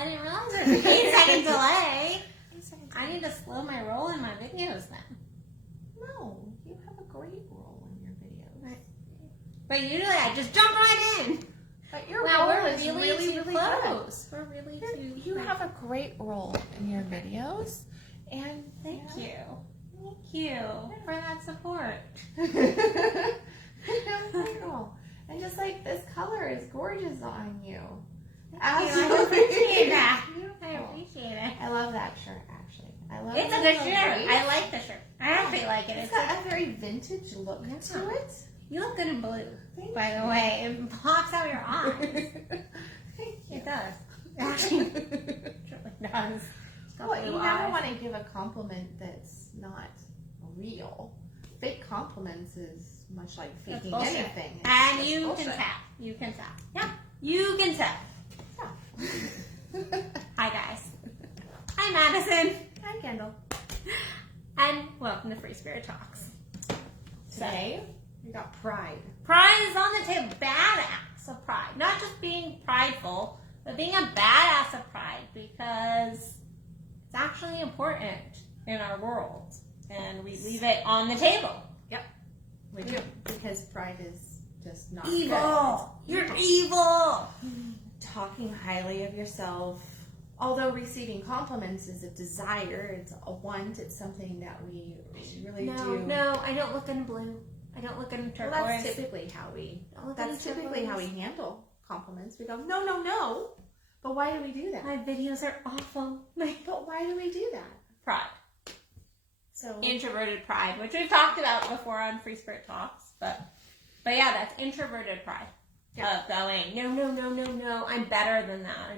I didn't realize there was an 8-second delay. I need to slow my roll in my videos then. No, you have a great roll in your videos. But usually I just jump right in. But your Wow, roll we're is really really close. We're really too You have a great roll in your videos. And Thank you. Thank you for that support. And just like this color is gorgeous on you. I appreciate that. I appreciate it. I love that shirt, actually. I love It's a good shirt. I like the shirt. I actually like it. It's got a very vintage look to it. You look good in blue, Thank by the way. It pops out your eyes. Thank you. It does. Actually, it really does. Well, you never want to give a compliment that's not real. Fake compliments is much like faking anything. And you can tell. You can tell. Yeah, you can tell. Yeah. Hi, guys. I'm Addison. Hi, Kendall. And welcome to Free Spirit Talks. Today, we got pride. Pride is on the table. Badass of pride. Not just being prideful, but being a badass of pride, because it's actually important in our world. And we leave it on the table. Yep. We do. Because pride is just not Evil. good. You're evil. Talking highly of yourself. Although receiving compliments is a desire, it's a want, it's something that we really do. No, I don't look in blue. I don't look in turquoise. Well, that's typically how we handle compliments. We go, no. But why do we do that? My videos are awful. But why do we do that? Pride. So Introverted pride, which we've talked about before on Free Spirit Talks. But yeah, that's introverted pride. Yeah. Of going, no, I'm better than that.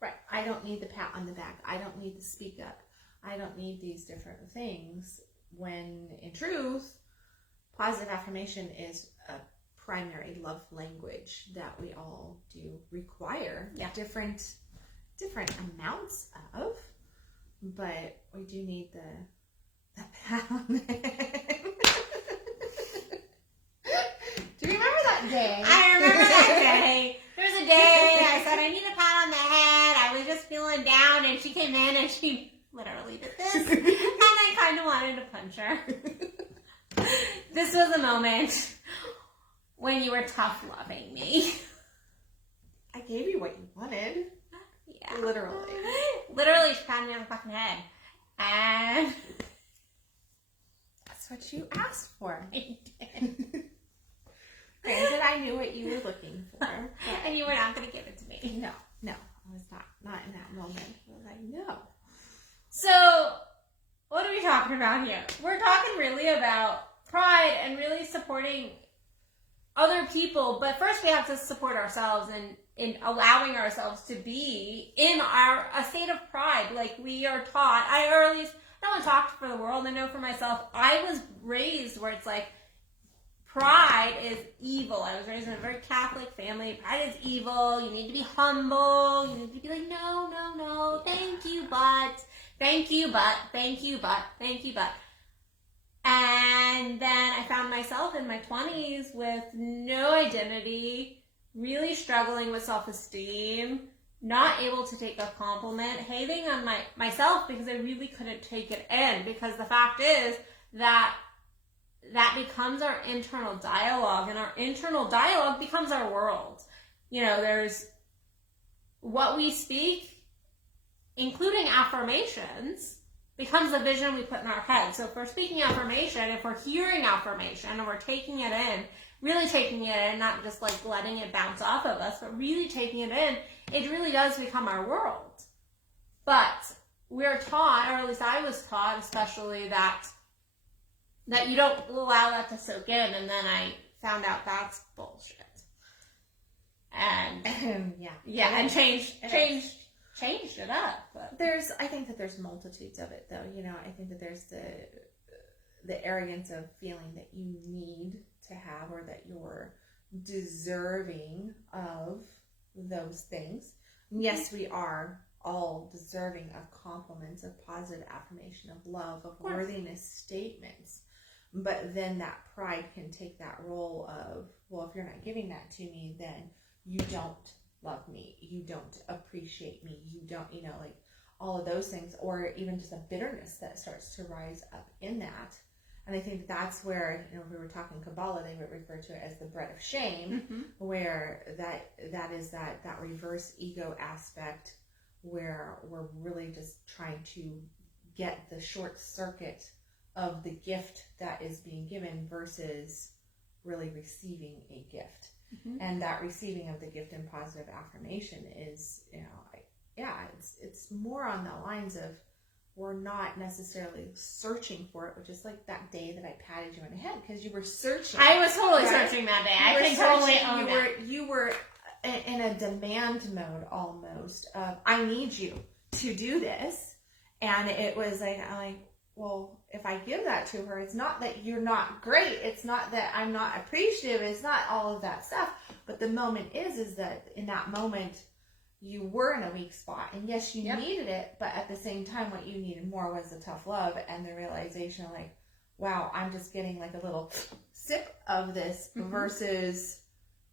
Right. I don't need the pat on the back. I don't need to speak up. I don't need these different things. When in truth, positive affirmation is a primary love language that we all do require different amounts of, but we do need the pat on the head. Do you remember that day? I remember that day. There was a day I said, I need a pat on the head. I was just feeling down, and she came in and she literally did this. And I kind of wanted to punch her. This was a moment when you were tough loving me. I gave you what you wanted. Yeah. Literally. Literally, she patted me on the fucking head. And that's what you asked for. I did. Granted, I knew what you were looking for. And you were not going to give it to me. No, I was not in that moment. I was like, no. So, what are we talking about here? We're talking really about pride and really supporting other people. But first, we have to support ourselves and in allowing ourselves to be in a state of pride. Like we are taught. Or at least, I don't want to talk for the world. I know for myself, I was raised where it's like, pride is evil. I was raised in a very Catholic family. Pride is evil. You need to be humble. You need to be like, no. Thank you, but. And then I found myself in my 20s with no identity, really struggling with self-esteem, not able to take a compliment, hating on myself because I really couldn't take it in. Because the fact is that becomes our internal dialogue, and our internal dialogue becomes our world. You know, there's what we speak, including affirmations, becomes the vision we put in our head. So if we're speaking affirmation, if we're hearing affirmation, and we're taking it in, really taking it in, not just like letting it bounce off of us, but really taking it in, it really does become our world. But we're taught, or at least I was taught especially, that you don't allow that to soak in, and then I found out that's bullshit. And and changed it up. But I think that there's multitudes of it, though. You know, I think that there's the arrogance of feeling that you need to have, or that you're deserving of those things. Yes, we are all deserving of compliments, of positive affirmation, of love, of worthiness statements. But then that pride can take that role of, well, if you're not giving that to me, then you don't love me, you don't appreciate me, you don't, like all of those things, or even just a bitterness that starts to rise up in that. And I think that's where, if we were talking Kabbalah, they would refer to it as the bread of shame, where that is that reverse ego aspect, where we're really just trying to get the short circuit of the gift that is being given versus really receiving a gift. And that receiving of the gift and positive affirmation is, it's more on the lines of, we're not necessarily searching for it, which is like that day that I patted you on the head because you were searching. I was totally searching that day. I can totally own that. You were in a demand mode almost of, I need you to do this. And it was like, I'm like, well, if I give that to her, it's not that you're not great. It's not that I'm not appreciative. It's not all of that stuff. But the moment is that in that moment, you were in a weak spot. And yes, you needed it. But at the same time, what you needed more was the tough love and the realization of like, wow, I'm just getting like a little sip of this versus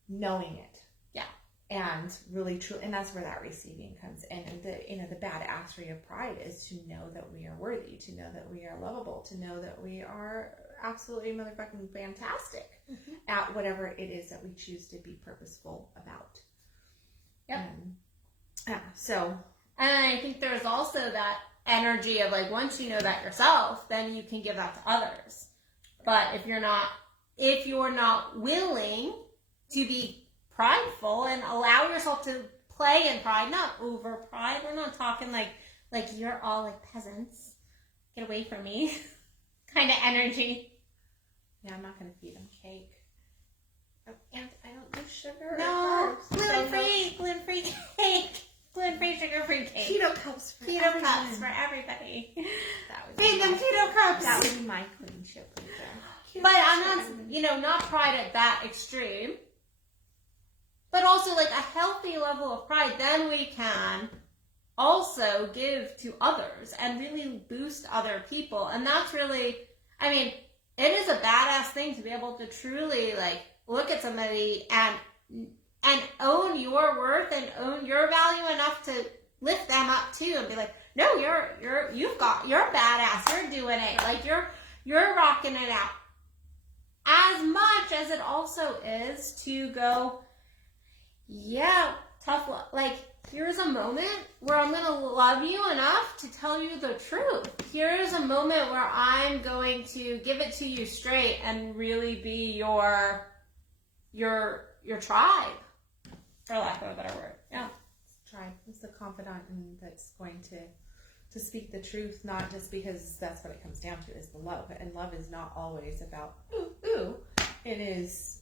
knowing it. Yeah. And really true. And that's where that receiving comes in. And the badassery of pride is to know that we are worthy, to know that we are lovable, to know that we are absolutely motherfucking fantastic at whatever it is that we choose to be purposeful about. Yep. So. And I think there's also that energy of like, once you know that yourself, then you can give that to others. But if you're not willing to be prideful and allow yourself to play in pride, not over pride. We're not talking like you're all like peasants. Get away from me kind of energy. Yeah, I'm not going to feed them cake. And I don't do sugar. No, gluten-free cake. Gluten-free, sugar-free cake. Keto cups for everybody. Feed them keto cups. That would be my queenship right there. But I'm not, not pride at that extreme. But also like a healthy level of pride, then we can also give to others and really boost other people. And that's really, it is a badass thing to be able to truly like look at somebody and own your worth and own your value enough to lift them up too and be like, no, you're badass, you're doing it, like you're rocking it out. As much as it also is to go, yeah, tough love. Like, here's a moment where I'm going to love you enough to tell you the truth. Here's a moment where I'm going to give it to you straight and really be your tribe, for lack of a better word. Yeah. Tribe. It's the confidant and that's going to speak the truth, not just because that's what it comes down to is the love. And love is not always about, ooh. It is,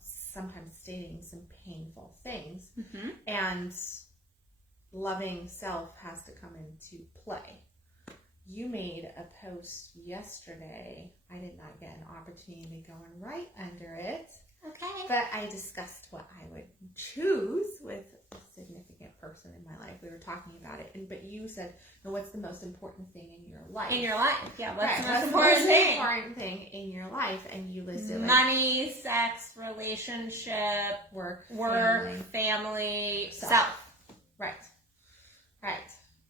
sometimes stating some painful things. And loving self has to come into play. You made a post yesterday. I did not get an opportunity to go and write under it. Okay. But I discussed what I would choose with a significant person in my life. We were talking about it. But you said, what's the most important thing in your life? In your life, yeah. What's the most important thing in your life? And you listed money, sex, relationship, work, family, self. Right.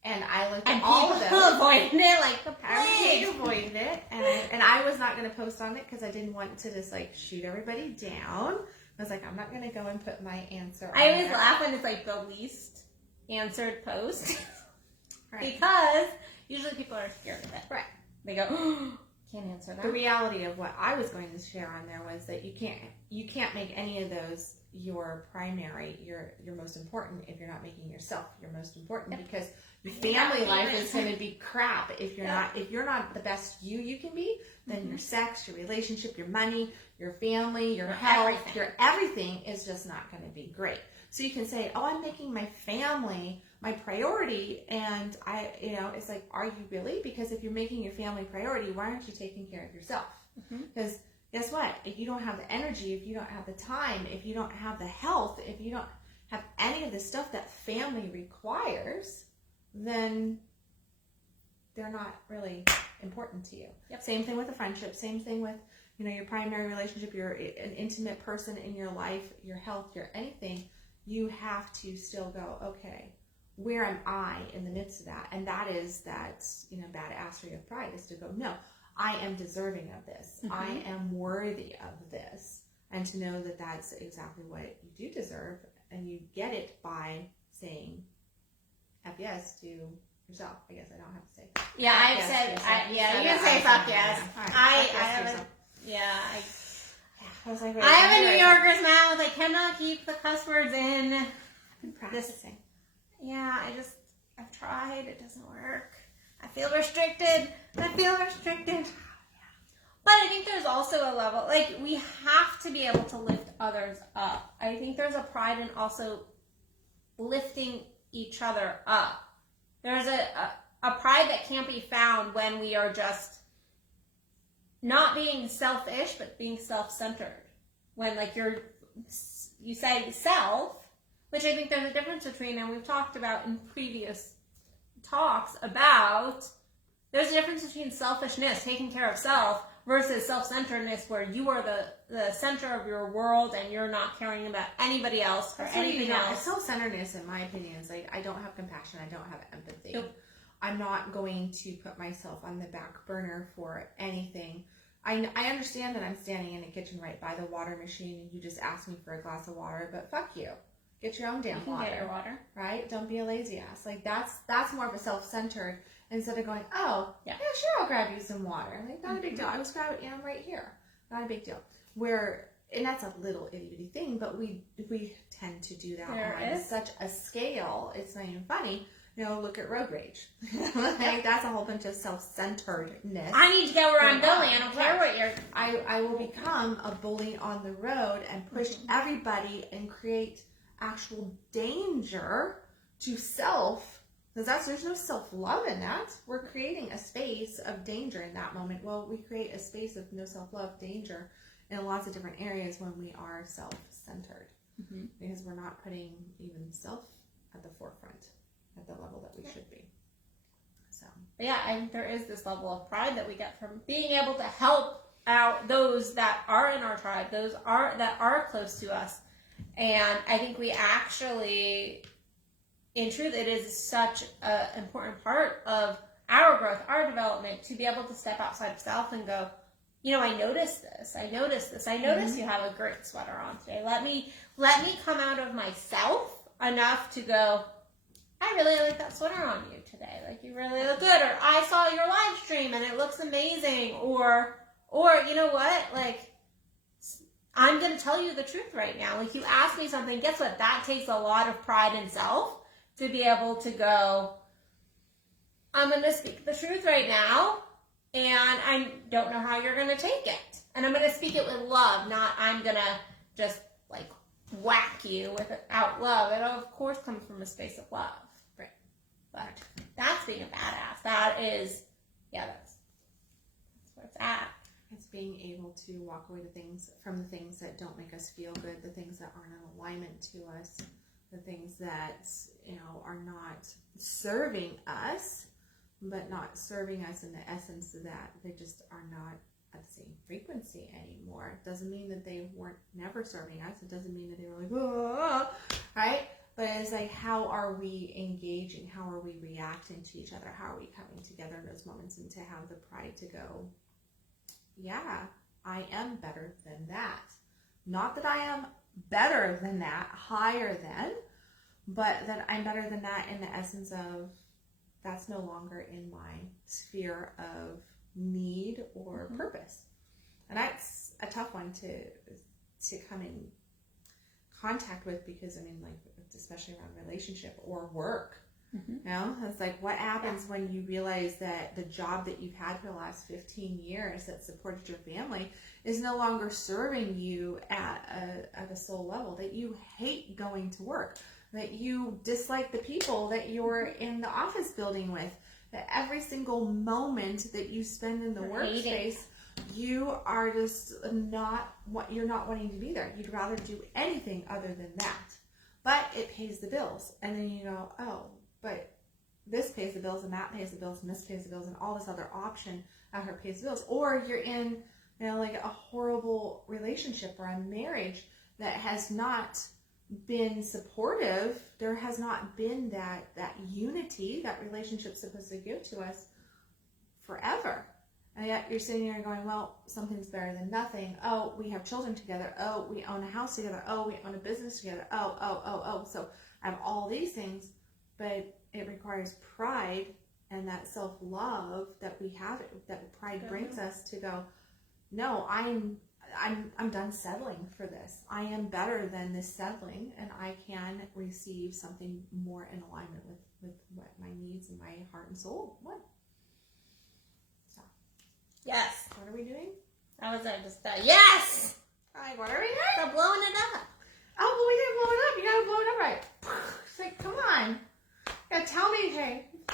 And I looked at all of those. Avoiding it like the plague. Avoided it. And I was not going to post on it because I didn't want to just like shoot everybody down. I was like, I'm not going to go and put my answer on I always laugh when it's like the least answered post. Right. Because usually people are scared of it. Right. They go, oh, can't answer that. The reality of what I was going to share on there was that you can't make any of those your primary, your most important if you're not making yourself your most important because your family life is going to be crap if you're not the best you can be, then your sex, your relationship, your money, your family, your health, your everything is just not going to be great. So you can say, oh, I'm making my family my priority, and it's like, are you really? Because if you're making your family priority, why aren't you taking care of yourself? Because guess what? If you don't have the energy, if you don't have the time, if you don't have the health, if you don't have any of the stuff that family requires, then they're not really important to you. Yep. Same thing with a friendship. Same thing with, your primary relationship, you're an intimate person in your life, your health, your anything. you have to still go, okay, where am I in the midst of that? And that is that, badassery of pride is to go, no, I am deserving of this. Mm-hmm. I am worthy of this. And to know that that's exactly what you do deserve. And you get it by saying F yes to yourself. I guess I don't have to say. Yeah, I've said, you can say fuck yes. I was like, I have a New Yorker's mouth. I cannot keep the cuss words in. I'm practicing. I've tried. It doesn't work. I feel restricted. But I think there's also a level, like, we have to be able to lift others up. I think there's a pride in also lifting each other up. There's a pride that can't be found when we are just not being selfish, but being self-centered. When, like, you say self, which I think there's a difference between, and we've talked about in previous talks about, there's a difference between selfishness, taking care of self, versus self-centeredness, where you are the center of your world and you're not caring about anybody else or anything else. Self-centeredness, in my opinion, is like, I don't have compassion, I don't have empathy. Nope. I'm not going to put myself on the back burner for anything. I understand that I'm standing in a kitchen right by the water machine and you just asked me for a glass of water, but fuck you. Get your own damn water. Get your water. Right? Don't be a lazy ass. Like, that's more of a self-centered, instead of going, oh, yeah, sure, I'll grab you some water. Like, not a big deal. I was grabbing it, I'm right here. Not a big deal. And that's a little itty-bitty thing, but we tend to do that on such a scale, it's not even funny. Look at road rage. Like, that's a whole bunch of self-centeredness. I need to get where I'm going. I don't care what you're... I will become a bully on the road and push everybody and create actual danger to self, because there's no self-love in that. We're creating a space of danger in that moment. Well, we create a space of no self-love, danger in lots of different areas when we are self-centered, because we're not putting even self at the forefront at the level that we should be. So and there is this level of pride that we get from being able to help out those that are in our tribe, that are close to us. And I think we actually, in truth, it is such an important part of our growth, our development, to be able to step outside of self and go, I noticed this. I noticed you have a great sweater on today. Let me come out of myself enough to go, I really like that sweater on you today. Like, you really look good. Or I saw your live stream and it looks amazing. Or you know what? Like, I'm going to tell you the truth right now. Like, you ask me something, guess what? That takes a lot of pride in self to be able to go, I'm going to speak the truth right now, and I don't know how you're going to take it. And I'm going to speak it with love, not I'm going to just, like, whack you without love. It, of course, comes from a space of love. Right. But that's being a badass. That is, that's where it's at. It's being able to walk away from the things that don't make us feel good, the things that aren't in alignment to us, the things that, are not serving us, but not serving us in the essence of that. They just are not at the same frequency anymore. It doesn't mean that they weren't never serving us. It doesn't mean that they were like, oh, right? But it's like, how are we engaging? How are we reacting to each other? How are we coming together in those moments, and to have the pride to go, yeah, I am better than that. Not that I am better than that, higher than, but that I'm better than that in the essence of, that's no longer in my sphere of need or purpose. And that's a tough one to come in contact with, because, like, especially around relationship or work. It's like, what happens when you realize that the job that you've had for the last 15 years that supported your family is no longer serving you at a soul level, that you hate going to work, that you dislike the people that you're in the office building with, that every single moment that you spend in the workspace, you are just you're not wanting to be there. You'd rather do anything other than that. But it pays the bills. And then you go, oh, but this pays the bills, and that pays the bills, and this pays the bills, and all this other option out here pays the bills. Or you're in, like, a horrible relationship or a marriage that has not been supportive, there has not been that unity that relationship's supposed to give to us forever. And yet you're sitting there going, well, something's better than nothing. Oh, we have children together. Oh, we own a house together. Oh, we own a business together. Oh. So I have all these things, but it requires pride and that self-love that we have, that pride brings us to go, no, I'm done settling for this. I am better than this settling, and I can receive something more in alignment with what my needs and my heart and soul want. So, Yes. what are we doing? That was just yes. What are we doing? We're blowing it up. Oh, well, we didn't blow it up. You gotta blow it up right. It's like, come on. You gotta tell me, hey, I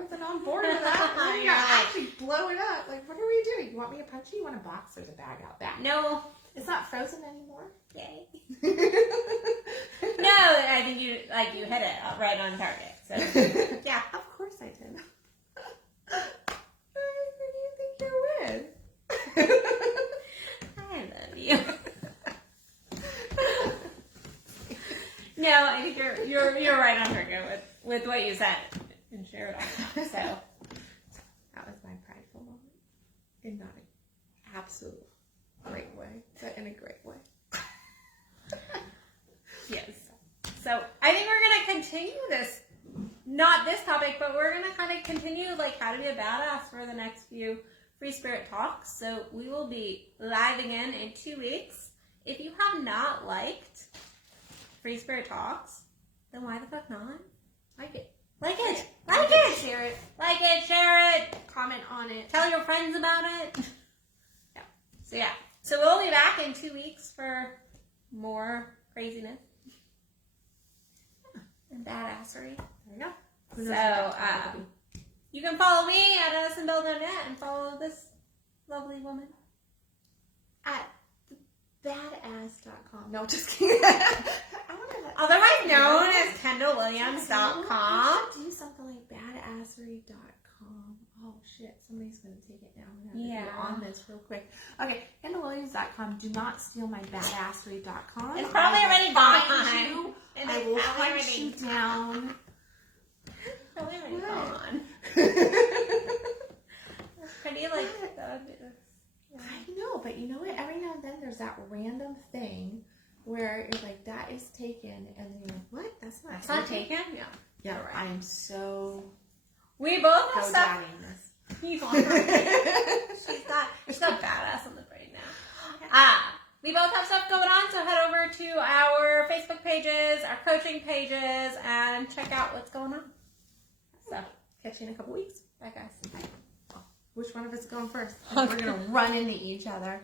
wasn't on board with that. You gotta actually blow it up. Like, what are we doing? You want me to punch you? You want a box? There's a bag out back. No. It's not frozen anymore. Yay. No, I think you hit it right on target. So yeah. Of course I did. Who do you think you're with? I love you. No, I think you're right on target with what you said and shared on. So that was my prideful moment. In not an absolute great way, but in a great way. yes. So I think we're gonna continue this, not this topic, but we're gonna kind of continue like how to be a badass for the next few Free Spirit Talks. So we will be live again in 2 weeks. If you have not liked Free Spirit Talks, then why the fuck not? Like it. Like it. Share it. Like it, share it. Comment on it. Tell your friends about it. Yeah. So yeah. So we'll be back in 2 weeks for more craziness and badassery. There you go. So you can follow me at AddisonBell.net and follow this lovely woman at badass.com. No, just kidding. Otherwise known as KendallWilliams.com. I should do something like badassery.com. Oh shit, somebody's going to take it down. I'm going to on this real quick. Okay, KendallWilliams.com. Do not steal my badassery.com. It's probably already gone. I will hunt you down. Probably already gone. That's pretty like I know, but you know what? Every now and then there's that random thing where you're like, that is taken, and then you're like, what? That's not taken? Yeah. Yeah, right. I am so we both have stuff. this. She's got badass on the brain now. We both have stuff going on, so head over to our Facebook pages, our coaching pages, and check out what's going on. So, catch you in a couple weeks. Bye, guys. Bye. Which one of us is going first? We're going to run into each other.